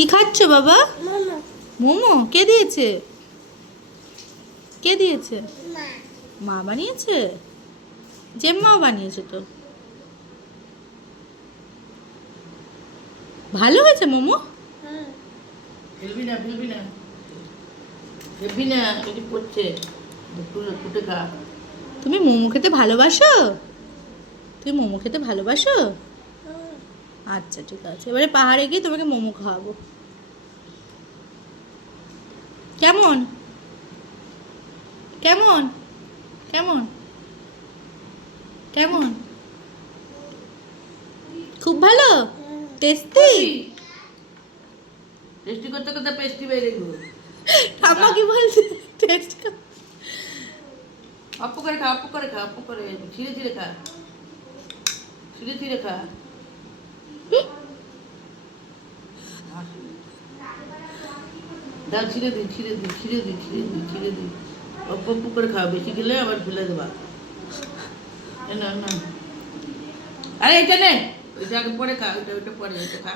কি খাচ্ছ বাবা? মোমো। কে দিয়েছে? কে দিয়েছে? মা বানিয়েছে? জেম্মাও বানিয়েছে তো। ভালো হয়েছে মোমো? ফেলবি না, ফেলবি না, ফেলবি না, এটি পড়ছে। কুটে খা। তুমি মোমো খেতে ভালোবাসো? তুমি মোমো খেতে ভালোবাসো? আচ্ছা ঠিক আছে, এবারে পাহাড়ে গিয়ে তোমাকে মোমো খাওয়াবো। কেমন? কেমন? কেমন? কেমন? খুব ভালো? টেস্টি? টেস্টি করতে করতে পেস্টি বেড়ে গেল। ঠাম্মা কি বলছে? টেস্ট অপ্প করে খা, অপ্প করে খা, অপ্প করে ছিঁড়ে ছিঁড়ে খা, ছিঁড়ে ছিঁড়ে খা। ডাল ছিঁড়ে দিই, ছিঁড়ে দিই, ছিঁড়ে দিই, ছিঁড়ে দিই, ছিঁড়ে দিই। অপ্প অপ্প করে খা, বেশি খেলে আবার ফেলে দেবা। না না, আরে এটা নে, এটা আগে পরে খা, ওইটা ওইটা পরে, এটা খা।